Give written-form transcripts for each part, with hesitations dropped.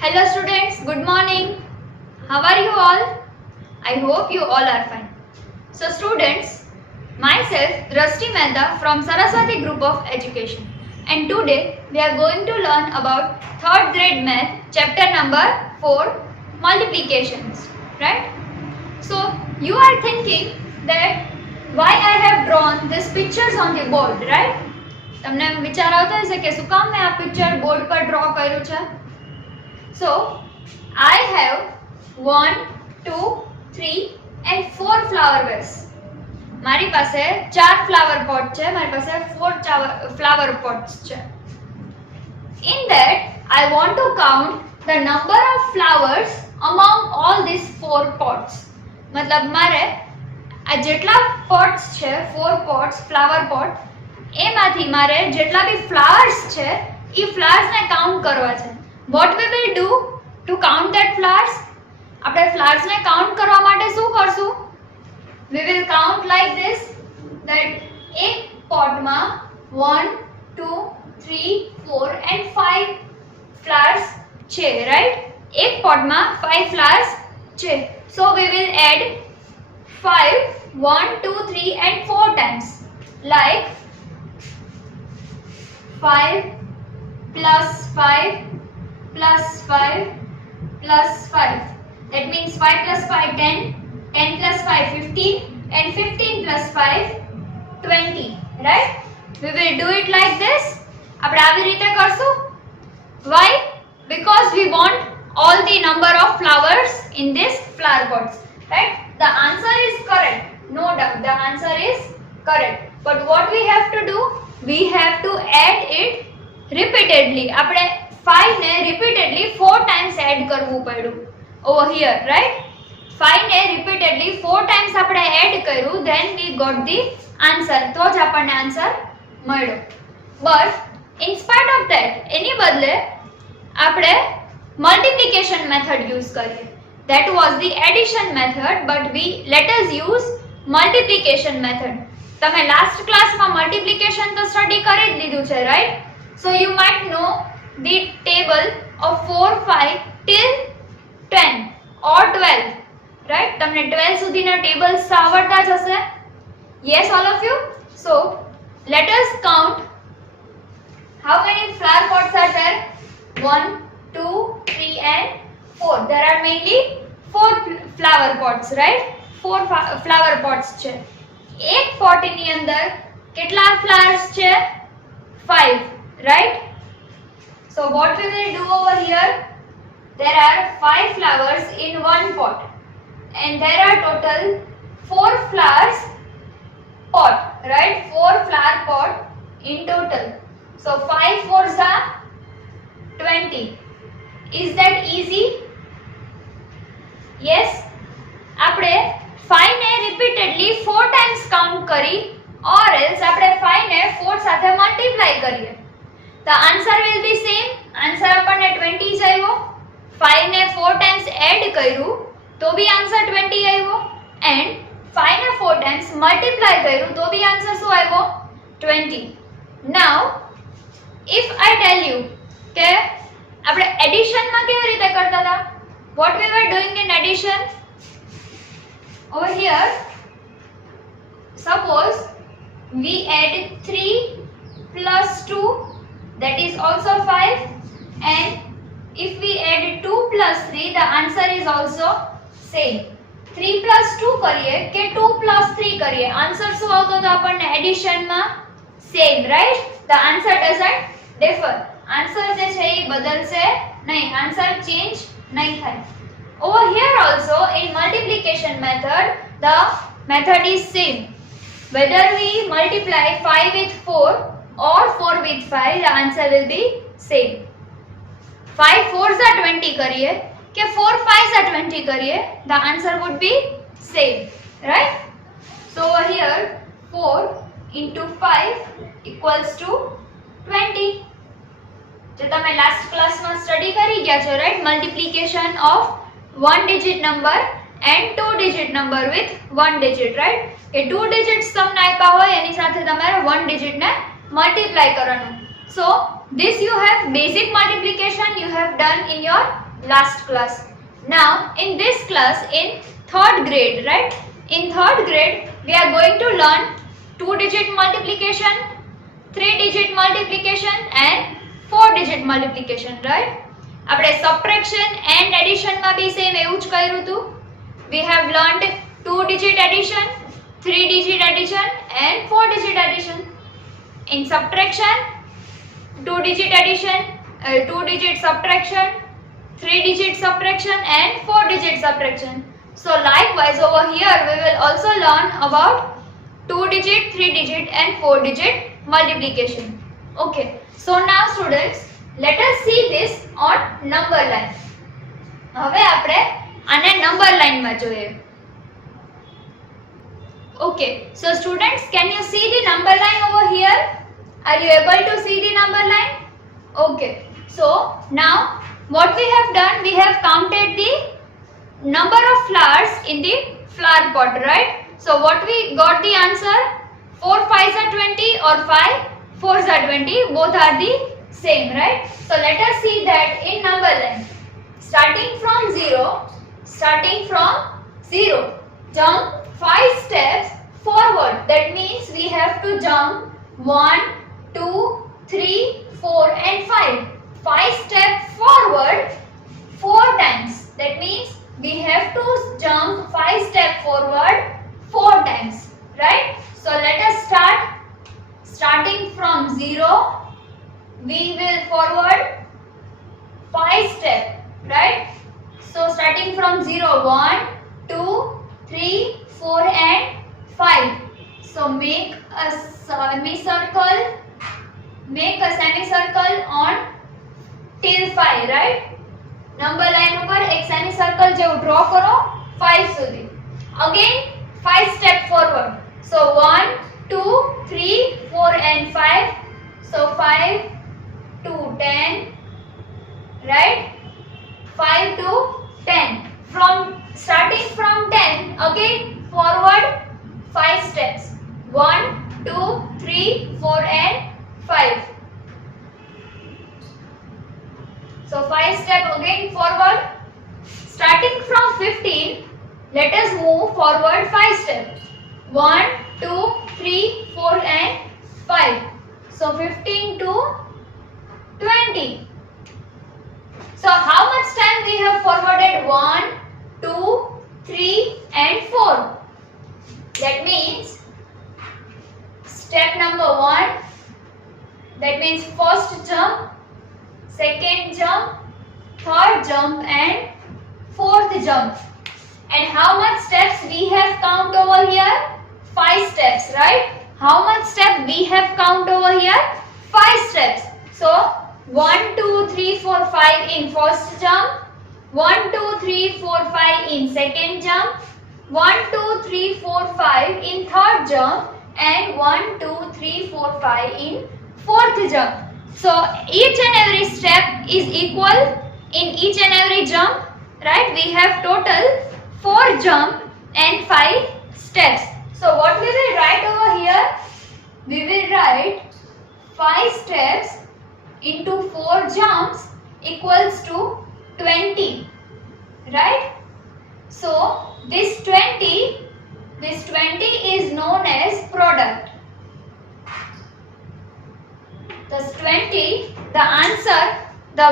Hello students, good morning. How are you all? I hope you all are fine. So students, myself Drashti Mehta from Saraswati Group of Education, and today we are going to learn about 3rd grade math chapter number 4, multiplications, right? So you are thinking that why I have drawn these pictures on the board, right? તમને વિચાર આવતો હશે કે શું કામ મેં આ picture board પર ડ્રો કર્યું છે? So I have 1, 2, 3 and 4 flower vase. મારી પાસે 4 flower pot છે, મારી પાસે 4 flower pots છે. In that I want to count the number of flowers among all these 4 pots. मतलब મારે આ જેટલા pots છે 4 pots flower pot એમાંથી મારે જેટલા બી flowers છે એ flowers ને કાઉન્ટ કરવા છે. What we will do to count that flowers? આપણે flowers ને કાઉન્ટ કરવા માટે શું કરશું? We will count like this, that એક pot માં 1, 2, 3, 4 and 5 flowers છે, right? એક pot માં 5 flowers છે. So we will add 5, 1, 2, 3 and 4 times, like 5 plus 5 plus 5 plus 5. That means 5 plus 5 10, 10 plus 5 15 and 15 plus 5 20, right? We will do it like this. આપણે આવી રીતે કરશું. Why? Because we want all the number of flowers in this flower pots, right? The answer is correct, no doubt the answer is correct, but what we have to do, we have to add it repeatedly. આપણે 5 ને repeatedly 4 times add કરવું પડ્યું over here, right? 5 ને repeatedly 4 times આપણે add કર્યું, then we got the answer. તો જ આપણને answer મળ્યો. But in spite of that, એની બદલે આપણે multiplication method use કરીએ. That was the addition method, but let us use multiplication method. તમે last class માં multiplication તો study કરી જ લીધું છે, right? So you might know the table of 4, 5 till 10 or 12, right? તમને 12 સુધીના tables આવડતા જ હશે. Yes, all of you? So let us count how many flower pots are there. 1, 2, 3 and 4. There are mainly 4 flower pots, right? 4 flower pots છે. એક pot ની અંદર કેટલા flowers છે? 5, right? So what we will do over here, there are 5 flowers in one pot and there are total 4 flowers pot, right? 4 flower pot in total. So 5 4s are 20. Is that easy? Yes? આપણે 5 ને repeatedly 4 times count કરી or else આપણે 5 ને 4 સાથે multiply કરીએ. The answer will be same. Answer આપણને 20 જ આવ્યો. 5 ને 4 times add કર્યું તો બી answer 20 આવ્યો and 5 ને 4 times multiply કર્યું તો બી answer શું આવ્યો? 20. Now if I tell you કે આપણે addition માં કેવી રીતે કરતા હતા? What we were doing in addition? Over here, suppose we add 3 plus 2, that is also 5, and if we add 2 plus 3, the answer is also same. 3 plus 2 કરીએ કે 2 plus 3 કરીએ, answer શું આવતો તો આપણને addition માં? Same, right? The answer doesn't differ. Answer જે છે એ બદલશે નહીં, answer change નહીં થાય. Over here also in multiplication method, the method is same. Whether we multiply 5 with 4 or 4 with 5, the answer will be same. 5 4s are 20 કરીએ કે 4 5s are 20 કરીએ, the answer would be same, right? So over here 4 into 5 equals to 20. જો તમે last ક્લાસમાં study કરી ગયા છો, right? Multiplication of 1 digit number and 2 digit number with 1 digit, right? કે 2 digits તમને આપ્યા હોય એની સાથે તમારે 1 digit ને multiply કરવાનું. So this you have basic multiplication you have done in your last class. Now in this class, in third grade, right, in third grade we are going to learn 2-digit multiplication, 3-digit multiplication and 4-digit multiplication, right? આપણે subtraction and addition માં બી same એવું જ કર્યું હતું. We have learned 2-digit addition, 3-digit addition and 4-digit addition. In subtraction, 2-digit addition, 2-digit subtraction, 3-digit subtraction and 4-digit subtraction. So likewise over here we will also learn about 2-digit, 3-digit and 4-digit multiplication. Okay, so now students, let us see this on number line. હવે આપણે આને number line માં જોઈએ. Okay, so students, can you see the number line over here? Are you able to see the number line? Okay, so now what we have done, we have counted the number of flowers in the flower pot, right? So what we got the answer, 4 5s are 20 or 5 4s are 20, both are the same, right? So let us see that in number line. Starting from 0, jump 5 steps forward. That means we have to jump 1, 2, 3, 4 and 5. 5 steps forward 4 times. That means we have to jump 5 steps forward 4 times, right? So let us start. Starting from 0, we will forward 5 steps, right? So starting from 0, 1, 2, 3, 4 and 5. So make a semicircle on till 5, right? Number line ઉપર એક semicircle જેવું draw કરો 5 સુધી. Again 5 step forward. So 1, 2, 3, 4 and 5. So 5 to 10, right? 5 to 10. Starting from 10, again forward 5 steps. 1, 2, 3, 4 and 5. So 5 steps again forward. Starting from 15, let us move forward 5 steps. 1, 2, 3, 4 and 5. So 15 to 20. So how much time we have forwarded? 1, 2, 3 and 4. That means step number 1, that means first jump, second jump, third jump and fourth jump. And how much steps we have count over here? 5 steps, right? How much steps we have count over here? 5 steps. So 1, 2, 3, 4, 5 in first jump, 1, 2, 3, 4, 5 in second jump, 1, 2, 3, 4, 5 in third jump and 1, 2, 3, 4, 5 in fourth jump. So each and every step is equal in each and every jump, right? We have total 4 jump and 5 steps. So what we will write over here? We will write 5 steps into 4 jumps equals to 20, right? So this 20 is known as product. Thus 20, the answer, the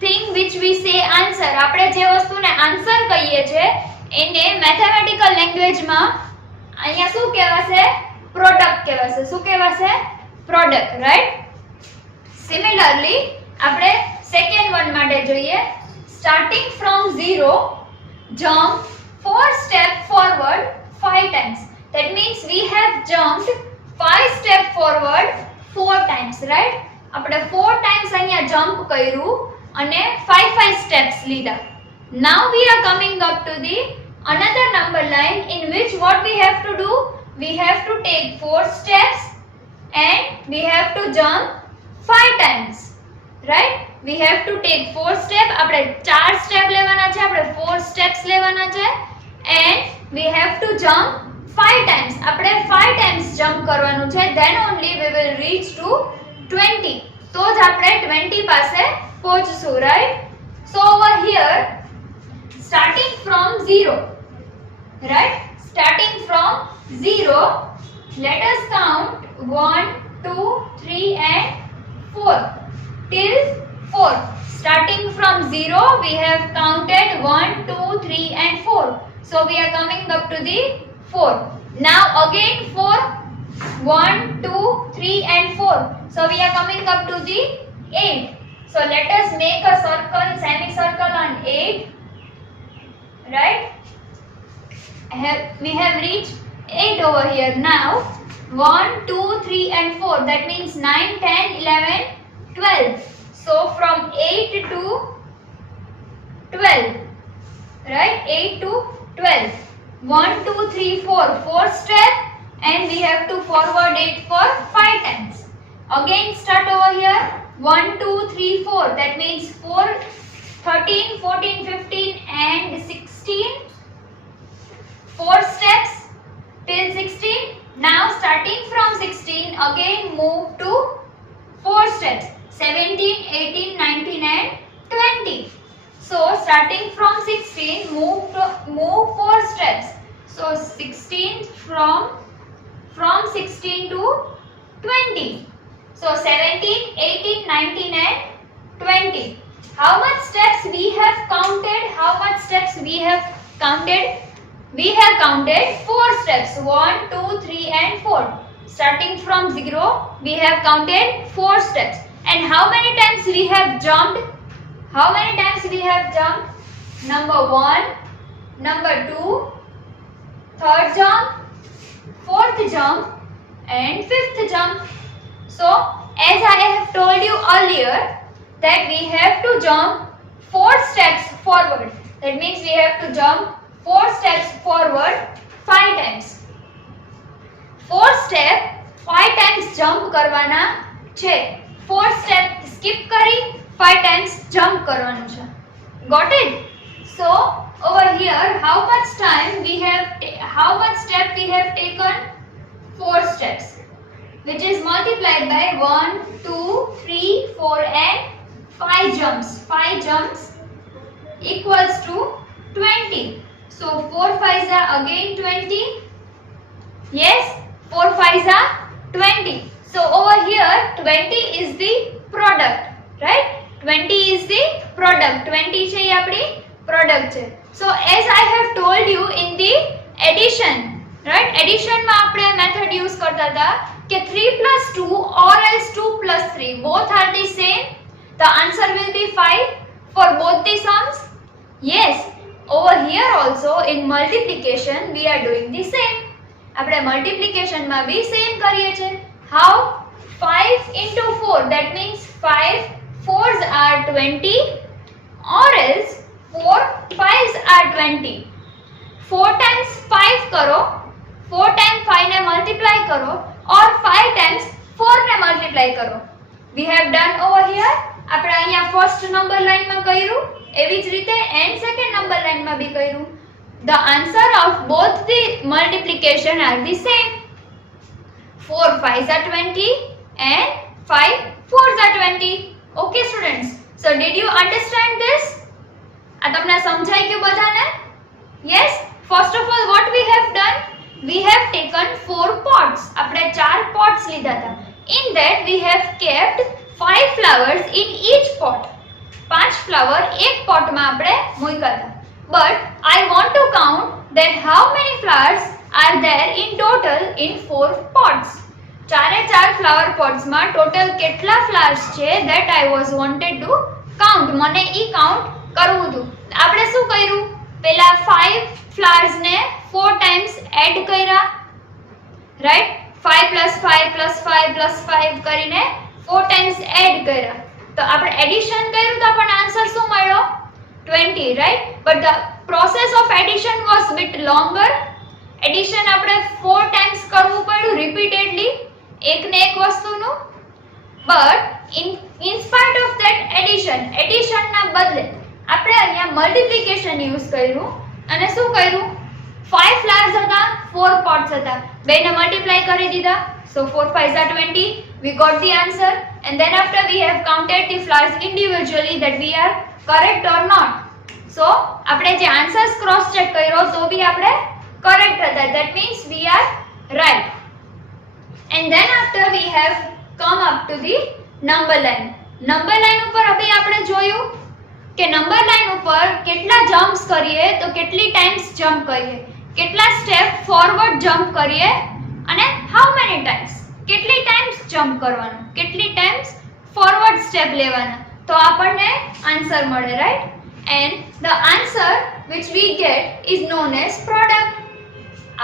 thing which we say answer, આપણે જે વસ્તુને answer કહીએ છે એને mathematical લેંગ્વેજમાં અહીંયા શું કહેવાશે? પ્રોડક્ટ કહેવાશે. શું કહેવાશે? Product, right? સિમિલરલી આપણે સેકન્ડ વન માટે જોઈએ. Starting from 0, jump 4 steps forward 5 times. That means we have jumped 5 steps forward 4 times, right? આપણે 4 times અહીંયા jump કર્યું અને 5 steps લીધા. Now we are coming up to the another number line in which what we have to do? We have to take 4 steps and we have to jump 5 times, right? We have to take 4 steps. આપણે 4 step લેવાના છે, આપણે 4 steps લેવાના છે and we have to jump 5 times. આપણે 5 times jump કરવાનું છે, then only we will reach to 20. તો જ આપણે 20 પાસે પહોંચશું, right? So over here, starting from 0, right? Starting from 0, let us count 1, 2, 3 and 4 till 4. Starting from 0, we have counted 1, 2, 3 and 4. So we are coming up to the 4. Now again 4, 1, 2, 3 and 4. So we are coming up to the 8. So let us make a circle, semicircle on 8. Right? We have reached 8 over here. Now 1, 2, 3 and 4. That means 9, 10, 11, 12. So from 8 to 12. Right? 8 to 12. 1, 2, 3, 4. 4 step, and we have to forward it for 5 times. Again start over here. 1, 2, 3, 4. That means 4, 13, 14, 15 and 16. 4 steps till 16. Now starting from 16, again move to 4 steps. 17, 18, 19 and 20. So starting from 16, move 4 steps. So 16 from 16 to 20. So 17, 18, 19 and 20. How much steps we have counted? How much steps we have counted? We have counted 4 steps. 1, 2, 3 and 4. Starting from 0, we have counted 4 steps. And how many times we have jumped? How many times we have jumped? Number 1, number 2, third jump, fourth jump and fifth jump. So as I have told you earlier that we have to jump 4 steps forward. That means we have to jump 4 steps forward 5 times. 4 step 5 times jump કરવાના છે. 4 step skip કરી 5 times jump કરવાનું છે. Got it? So over here, how much step we have taken? 4 steps, which is multiplied by 1, 2, 3, 4 and 5 jumps. 5 jumps equals to 20. So 4 5s are again 20. Yes, 4 5s are 20. So over here 20 is the product, right? 20 is the product. 20 છે એ આપણી product છે. So as I have told you in the addition, right? Addition માં આપણે method use કરતા હતા કે 3 plus 2 or else 2 plus 3 both are the same. The answer will be 5 for both the sums. Yes, over here also in multiplication we are doing the same. આપણે multiplication માં भी same કરીએ છે. How? 5 into 4, that means 5 4s are 20 or else 4 5s are 20. 4 times 5 करो, 4 times 5 ने multiply करो और 5 times 4 ने multiply करो. We have done over here. આપણે અહીંયા first number line માં કર્યું, એવી જ રીતે and second number line માં भी કર્યું. The answer of both the multiplication are the same. 4 5s are 20 and 5 4s are 20. Okay students, so did you understand this? આ તમને સમજાઈ ગયું બધાને? Yes, first of all what we have done? We have taken 4 pots. આપણે 4 pots લીધા હતા. In that we have kept 5 flowers in each pot. 5 flower એક pot માં આપણે મૂક્યા હતા. But I want to count that how many flowers are there in total in 4 pots. 4 flower pots માં total કેટલા flowers છે that I was wanted to count. મને ઈ count કરવું હતું. આપણે શું કર્યું? પહેલા 5 flowers ને 4 times add કર્યા, right? 5 plus 5 plus 5 plus 5 કરીને 4 times add કર્યા. તો આપણે addition કર્યું તો આપણને answer શું મળ્યો? 20, right? But the process of addition was bit longer. Addition આપણે 4 times કરવું પડ્યું repeatedly, એક ને એક વસ્તુનું. But in spite of that addition ના બદલે આપણે અહીંયા multiplication use કર્યું અને શું કર્યું? 5 flowers હતા, 4 pots હતા, બેને multiply કરી દીધા. So 4 5s are 20. We got the answer, and then after we have counted the flowers individually, that we are correct or not. So આપણે જે આન્સર્સ ક્રોસ ચેક કર્યો તો બી આપણે કરેક્ટ હતા. That means we are right. And then after we have come up to the number line. Number line ઉપર અભી આપણે જોયું કે નંબર લાઈન ઉપર કેટલા જમ્પ્સ કરીએ તો કેટલી ટાઈમ્સ જમ્પ કરીએ, કેટલા સ્ટેપ ફોરવર્ડ જમ્પ કરીએ અને હાઉ મેની ટાઈમ્સ, કેટલી ટાઈમ્સ જમ્પ કરવાનું, કેટલી ટાઈમ્સ ફોરવર્ડ સ્ટેપ લેવાના, તો આપણને આન્સર મળે, right. And the answer which we get is known as product.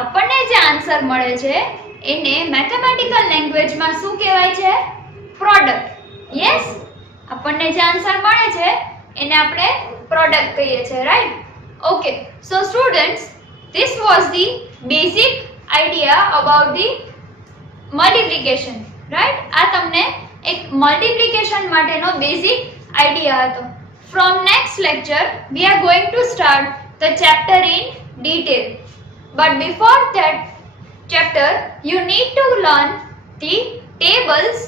આપણને જે આન્સર મળે છે એને મેથેમેટિકલ લેંગ્વેજમાં શું કહેવાય છે? પ્રોડક્ટ. યસ, આપણને જે આન્સર મળે છે એને આપણે પ્રોડક્ટ કહીએ છીએ, right. Okay, so students, this was the basic idea about the multiplication, right? આ તમને એક મલ્ટિપ્લિકેશન માટેનો બેઝિક આઈડિયા હતો. From next lecture we are going to start the chapter in detail, but before that chapter you need to learn the tables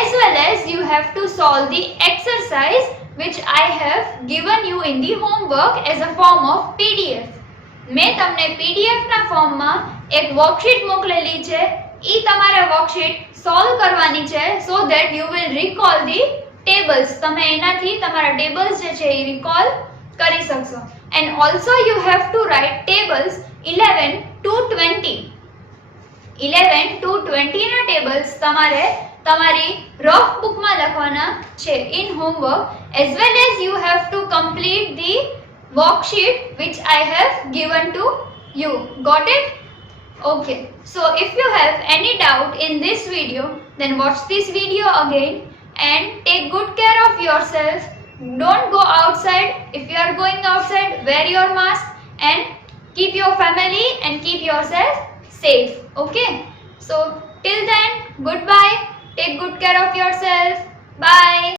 as well as you have to solve the exercise which I have given you in the homework as a form of PDF. મેં તમને PDF ના ફોર્મમાં એક worksheet મોકલેલી છે, ઈ તમારે worksheet solve કરવાની છે so that you will recall the tables. તમે એનાથી તમારા ટેબલ્સ જે છે એ recall કરી શકશો. And also you have to write tables 11 to 20. 11 to 20 ના ટેબલ્સ તમારે તમારી રફ બુકમાં લખવાના છે in homework, as well as you have to complete the worksheet which I have given to you. Got it? Okay, so if you have any doubt in this video, then watch this video again and take good care of yourself. Don't go outside. If you are going outside, wear your mask and keep your family and keep yourself safe. Okay, so till then, goodbye. Take good care of yourself. Bye.